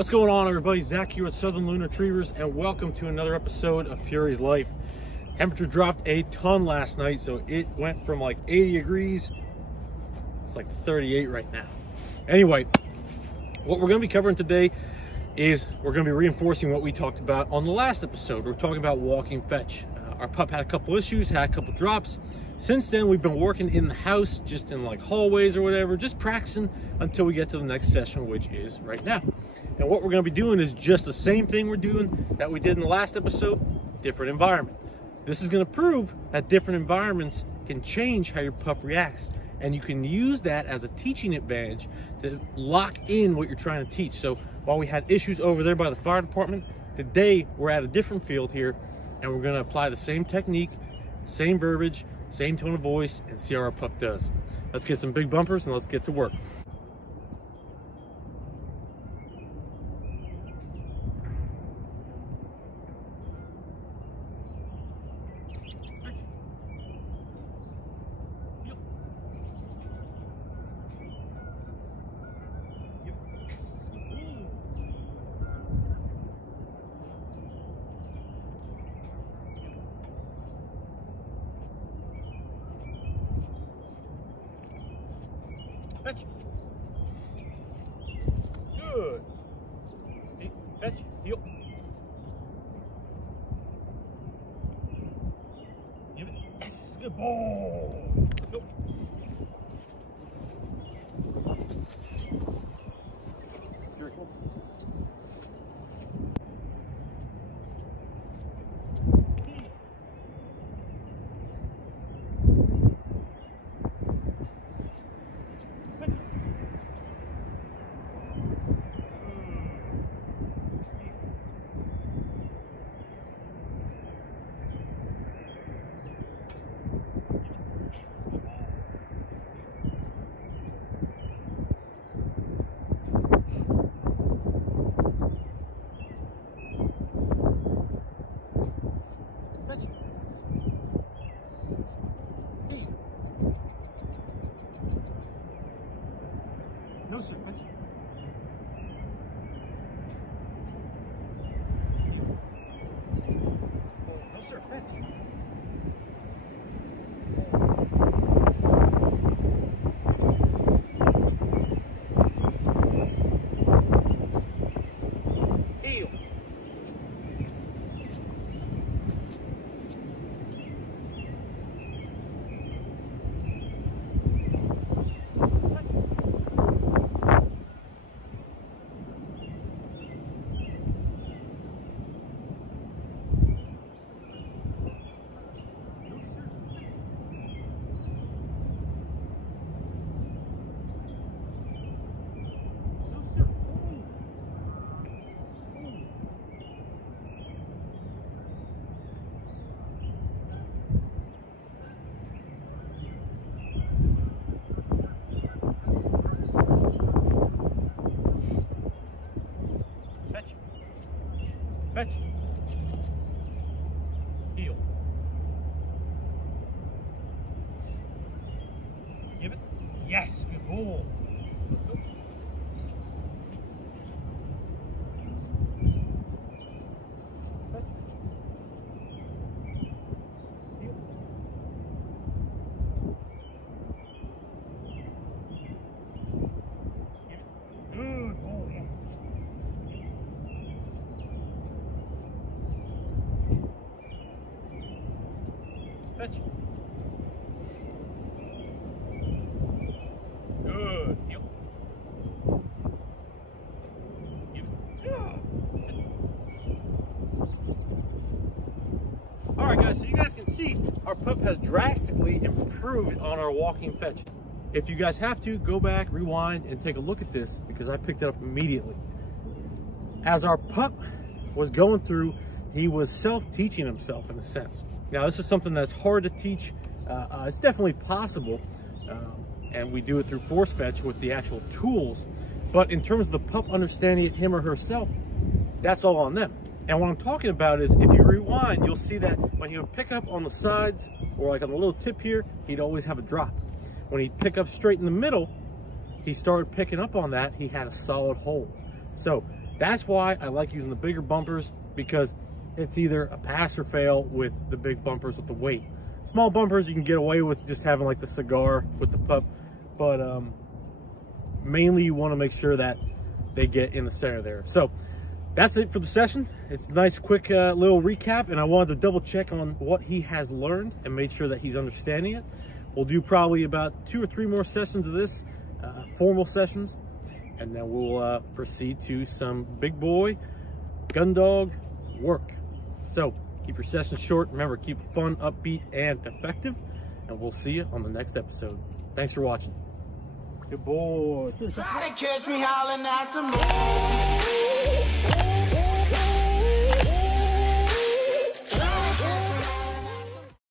What's going on, everybody? Zach here with Southern Loon Retrievers, and welcome to another episode of Fury's Life. Temperature dropped a ton last night, so it went from like 80 degrees. It's like 38 right now. Anyway, what we're going to be covering today is we're going to be reinforcing what we talked about on the last episode. We're talking about walking fetch. Our pup had a couple issues, had a couple drops. Since then, we've been working in the house, just in like hallways or whatever, just practicing until we get to the next session, which is right now. And what we're going to be doing is just the same thing we're doing that we did in the last episode, different environment. This is going to prove that different environments can change how your pup reacts. And you can use that as a teaching advantage to lock in what you're trying to teach. So while we had issues over there by the fire department, today we're at a different field here, and we're going to apply the same technique, same verbiage, same tone of voice, and see how our pup does. Let's get some big bumpers and let's get to work. Fetch. Good. Fetch. Heel. Give it. Yes. Good ball. Go. Very cool. No, sir. Fetch. No, sir. Fetch. Heel. Fetch. Heel. Give it. Yes, good ball. Let's go. Fetch. Heel. Give it. Good ball, yes. Fetch. Good. Heel. Give it. Yeah. Sit. All right, guys, so you guys can see our pup has drastically improved on our walking fetch. If you guys have to, go back, rewind, and take a look at this because I picked it up immediately. As our pup was going through, he was self-teaching himself in a sense. Now, this is something that's hard to teach. It's definitely possible, and we do it through force fetch with the actual tools. But in terms of the pup understanding it, him or herself, that's all on them. And what I'm talking about is, if you rewind, you'll see that when he would pick up on the sides or like on the little tip here, he'd always have a drop. When he'd pick up straight in the middle, he started picking up on that. He had a solid hold. So That's why I like using the bigger bumpers, because it's either a pass or fail with the big bumpers with the weight. Small bumpers you can get away with just having like the cigar with the pup, but mainly you want to make sure that they get in the center there. So that's it for the session. It's a nice quick little recap, and I wanted to double check on what he has learned and made sure that he's understanding it. We'll do probably about 2 or 3 more sessions of this, formal sessions, and then we'll proceed to some big boy gun dog work. So keep your sessions short. Remember, keep it fun, upbeat, and effective, and we'll see you on the next episode. Thanks for watching. Good boy. Try to catch me howling at the moon.